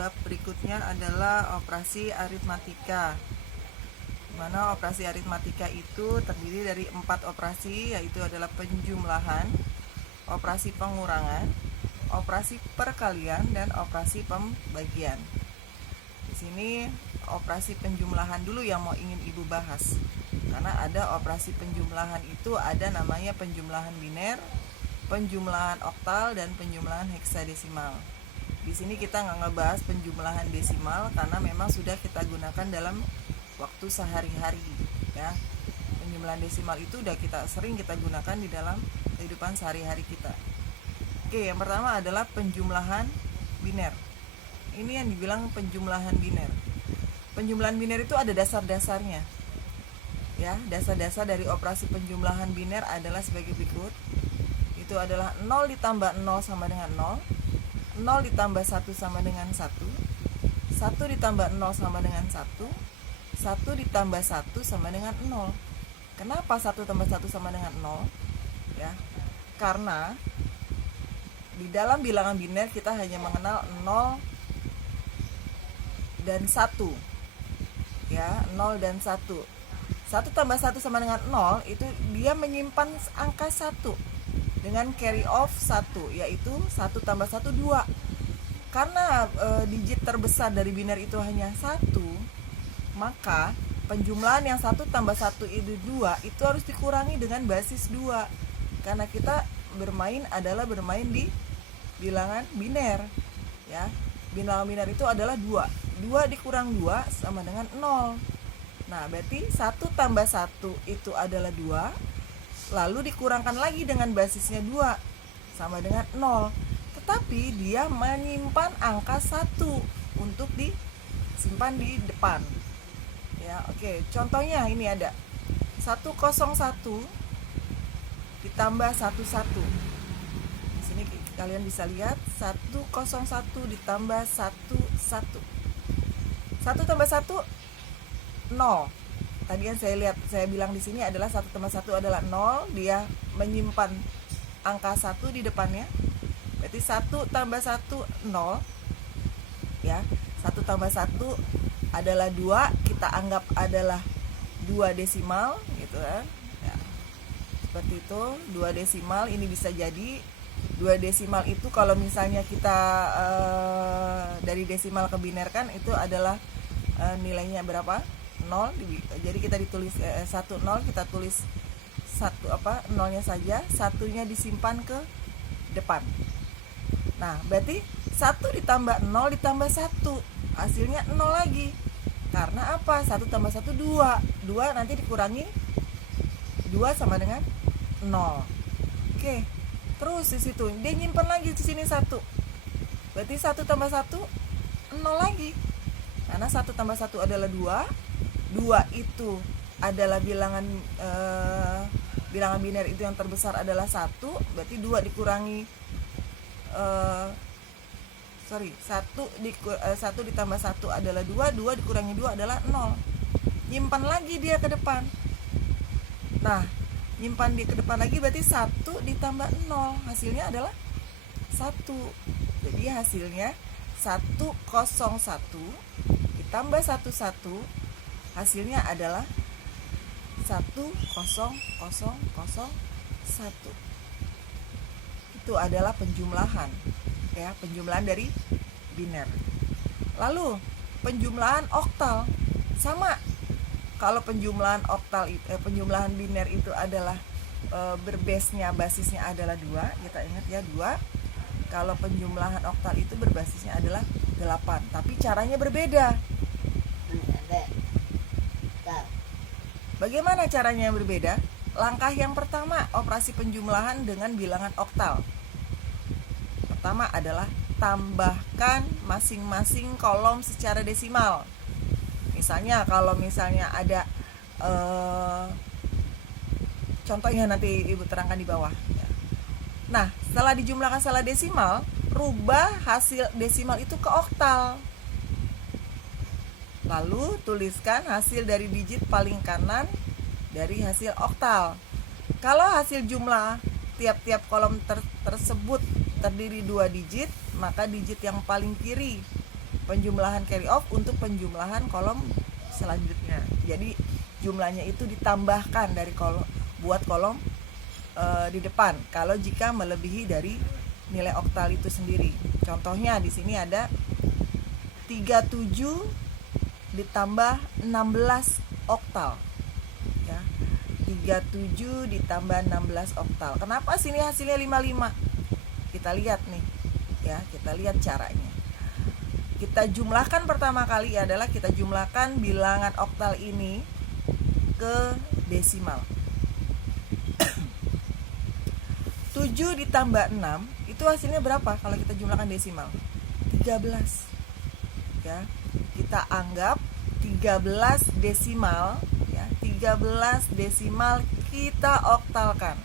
bab berikutnya adalah operasi aritmatika. Dimana operasi aritmatika itu terdiri dari 4 operasi, yaitu adalah penjumlahan, operasi pengurangan, operasi perkalian, dan operasi pembagian. Di sini operasi penjumlahan dulu yang ingin Ibu bahas. Karena ada operasi penjumlahan itu ada namanya penjumlahan biner, penjumlahan oktal, dan penjumlahan heksadesimal. Di sini kita nggak ngebahas penjumlahan desimal karena memang sudah kita gunakan dalam waktu sehari-hari, ya. Penjumlahan desimal itu sering kita gunakan di dalam kehidupan sehari-hari kita. Oke, yang pertama adalah penjumlahan biner. Ini yang dibilang penjumlahan biner. Penjumlahan biner itu ada dasar-dasarnya. Ya, dasar-dasar dari operasi penjumlahan biner adalah sebagai berikut. Itu adalah 0 ditambah 0 sama dengan 0, 0 ditambah 1 sama dengan 1, 1 ditambah 0 sama dengan 1, 1 ditambah 1 sama dengan 0. Kenapa 1 tambah 1 sama dengan 0? Ya, karena di dalam bilangan biner kita hanya mengenal 0 dan 1. Ya, 0 dan 1. 1 tambah 1 sama dengan 0 itu dia menyimpan angka 1 dengan carry off 1, yaitu 1 tambah 1 2. Karena digit terbesar dari biner itu hanya 1, maka penjumlahan yang 1 tambah 1 itu 2 itu harus dikurangi dengan basis 2. Karena kita bermain di bilangan biner, ya. Bilangan biner itu adalah 2. 2 dikurang 2 sama dengan 0. Nah, berarti 1 tambah 1 itu adalah 2, lalu dikurangkan lagi dengan basisnya 2 sama dengan 0. Tetapi dia menyimpan angka 1 untuk disimpan di depan. Ya, oke. Contohnya ini ada 101 ditambah 11. Di sini kalian bisa lihat 101 ditambah 11. 1 tambah 1 0. Tadi yang saya bilang di sini adalah 1 tambah 1 adalah 0, dia menyimpan angka 1 di depannya. Berarti 1 tambah 1 0. Ya, 1 tambah 1 adalah 2, kita anggap adalah 2 desimal gitu kan. Ya. Seperti itu, 2 desimal ini bisa jadi 2 desimal itu kalau misalnya kita dari desimal ke biner kan itu adalah nilainya berapa? 0. Jadi kita ditulis 1 0, kita tulis 0-nya saja, satunya disimpan ke depan. Nah, berarti 1 ditambah 0 ditambah 1 hasilnya 0 lagi. Karena apa? 1 tambah 1 2. 2 nanti dikurangi 2 sama dengan 0. Oke. Terus di situ dia nyimpan lagi di sini 1. Berarti 1 tambah 1 0 lagi. Karena 1 tambah 1 adalah 2. 2 itu adalah bilangan biner itu yang terbesar adalah 1. Berarti 2 dikurangi 1 ditambah 1 adalah 2. 2 dikurangi 2 adalah 0. Nyimpan lagi dia ke depan. Nah, nyimpan dia ke depan lagi berarti 1 ditambah 0 hasilnya adalah 1. Jadi hasilnya 101 ditambah 11 hasilnya adalah 10001. Itu adalah penjumlahan, ya, penjumlahan dari biner. Lalu penjumlahan oktal sama. Kalau penjumlahan oktal penjumlahan biner itu adalah basisnya adalah 2, kita ingat ya 2. Kalau penjumlahan oktal itu berbasisnya adalah 8, tapi caranya berbeda. Bagaimana caranya yang berbeda? Langkah yang pertama, operasi penjumlahan dengan bilangan oktal. Pertama adalah tambahkan masing-masing kolom secara desimal. Misalnya kalau ada contohnya nanti Ibu terangkan di bawah. Nah, setelah dijumlahkan secara desimal, rubah hasil desimal itu ke oktal. Lalu tuliskan hasil dari digit paling kanan dari hasil oktal. Kalau hasil jumlah tiap-tiap kolom tersebut terdiri 2 digit, maka digit yang paling kiri penjumlahan carry off untuk penjumlahan kolom selanjutnya. Jadi jumlahnya itu ditambahkan dari kolom buat kolom di depan kalau jika melebihi dari nilai oktal itu sendiri. Contohnya di sini ada 37 ditambah 16 oktal. Ya. 37 ditambah 16 oktal. Kenapa sini hasilnya 55? Kita lihat nih. Ya, kita lihat caranya. Kita jumlahkan pertama kali adalah kita jumlahkan bilangan oktal ini ke desimal. 7 ditambah 6 itu hasilnya berapa kalau kita jumlahkan desimal? 13. Ya. Kita anggap 13 desimal, ya. 13 desimal kita oktalkan.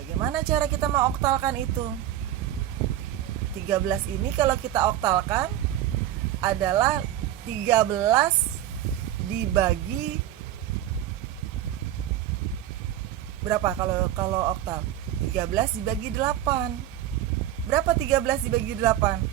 Bagaimana cara kita mengoktalkan itu? 13 ini kalau kita oktalkan adalah 13 dibagi berapa kalau oktal? 13 dibagi 8. Berapa 13 dibagi 8?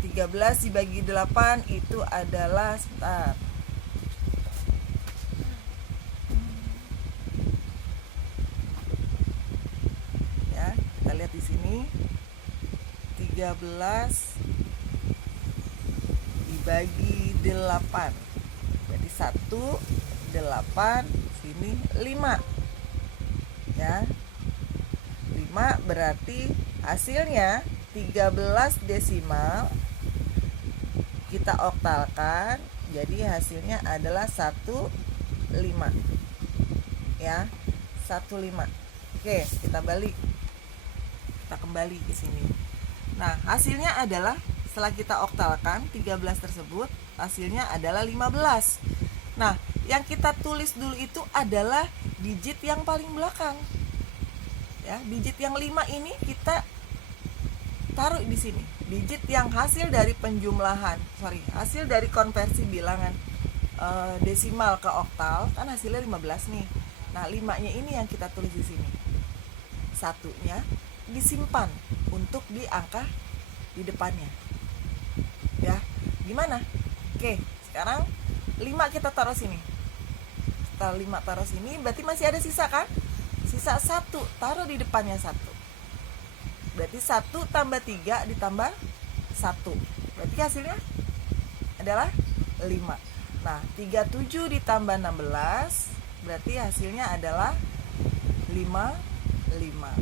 13 dibagi 8 itu adalah, sebentar. Ya, kita lihat di sini. 13 dibagi 8. Jadi 1 8 sini 5. Ya. 5 berarti hasilnya 13 desimal kita oktalkan, jadi hasilnya adalah 15. Ya, 15. Oke, kita balik. Kita kembali ke sini. Nah, hasilnya adalah setelah kita oktalkan 13 tersebut, hasilnya adalah 15. Nah, yang kita tulis dulu itu adalah digit yang paling belakang. Ya, digit yang 5 ini kita taruh di sini. Digit yang hasil dari hasil dari konversi bilangan desimal ke oktal kan hasilnya 15 nih. Nah, 5-nya ini yang kita tulis di sini. 1-nya disimpan untuk di angka di depannya. Ya, gimana? Oke, sekarang 5 kita taruh sini. Setelah 5 taruh sini, berarti masih ada sisa kan? Sisa 1, taruh di depannya 1. Berarti 1 tambah 3 ditambah 1. Berarti hasilnya adalah 5. Nah, 37 ditambah 16 berarti hasilnya adalah 55.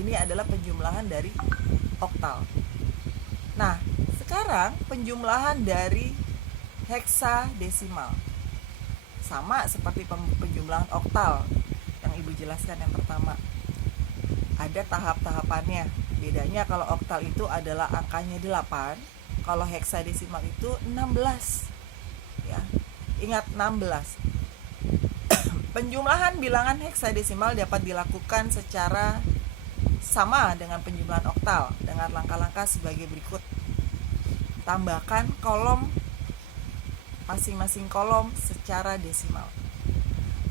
Ini adalah penjumlahan dari oktal. Nah, sekarang penjumlahan dari heksadesimal. Sama seperti penjumlahan oktal yang Ibu jelaskan yang pertama. Ada tahap-tahapannya. Bedanya kalau oktal itu adalah angkanya 8, kalau heksadesimal itu 16. Ya. Ingat 16. Penjumlahan bilangan heksadesimal dapat dilakukan secara sama dengan penjumlahan oktal dengan langkah-langkah sebagai berikut. Tambahkan kolom masing-masing kolom secara desimal.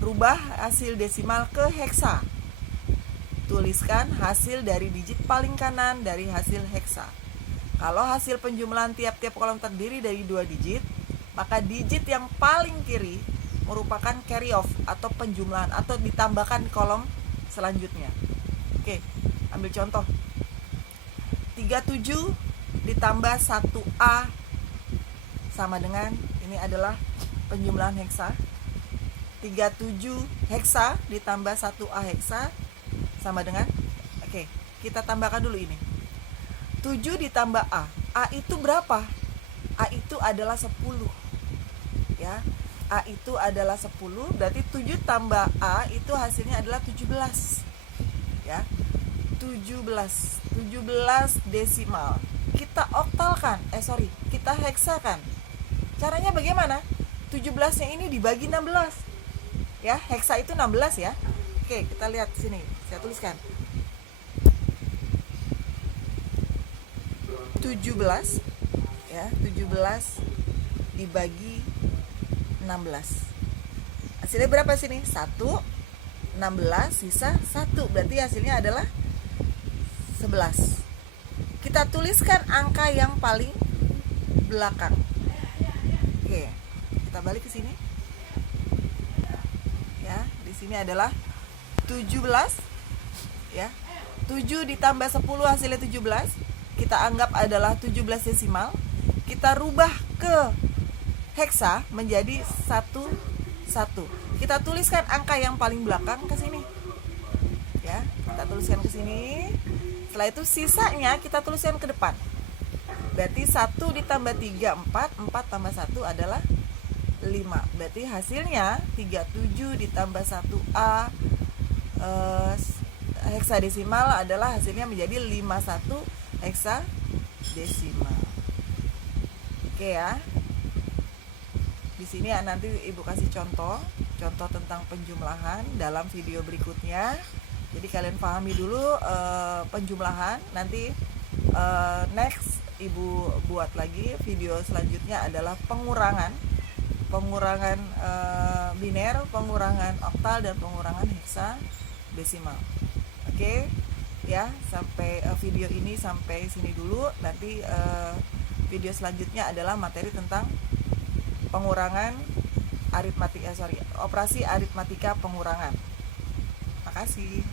Rubah hasil desimal ke heksa. Tuliskan hasil dari digit paling kanan dari hasil heksa. Kalau hasil penjumlahan tiap-tiap kolom terdiri dari 2 digit, maka digit yang paling kiri merupakan carry off atau penjumlahan atau ditambahkan kolom selanjutnya. Oke, ambil contoh. 37 ditambah 1A sama dengan, ini adalah penjumlahan heksa. 37 heksa ditambah 1A heksa sama dengan, oke, kita tambahkan dulu ini. 7 ditambah A. A itu berapa? A itu adalah 10. Ya. A itu adalah 10, berarti 7 tambah A itu hasilnya adalah 17. Ya. 17 desimal. Kita oktalkan, kita heksakan. Caranya bagaimana? 17-nya ini dibagi 16. Ya, heksa itu 16 ya. Oke, kita lihat sini. Saya tuliskan. 17 ya, 17 dibagi 16. Hasilnya berapa sini? 1, 16, sisa 1. Berarti hasilnya adalah 11. kita tuliskan angka yang paling belakang. Oke, kita balik ke sini. Ya, di sini adalah 17 ya. 7 ditambah 10 hasilnya 17. Kita anggap adalah 17 desimal. Kita rubah ke heksa menjadi 1 1. Kita tuliskan angka yang paling belakang ke sini. Ya, kita tuliskan ke sini. Setelah itu sisanya kita tuliskan ke depan. Berarti 1 ditambah 3 4, 4 tambah 1 adalah 5. Berarti hasilnya 37 ditambah 1A heksadesimal adalah hasilnya menjadi 51 heksadesimal. Oke ya. Di sini nanti Ibu kasih contoh tentang penjumlahan dalam video berikutnya. Jadi kalian pahami dulu penjumlahan. Nanti next Ibu buat lagi video selanjutnya adalah pengurangan biner, pengurangan oktal, dan pengurangan heksadesimal. Oke ya, sampai video ini sampai sini dulu. Nanti video selanjutnya adalah materi tentang pengurangan operasi aritmatika pengurangan. Makasih.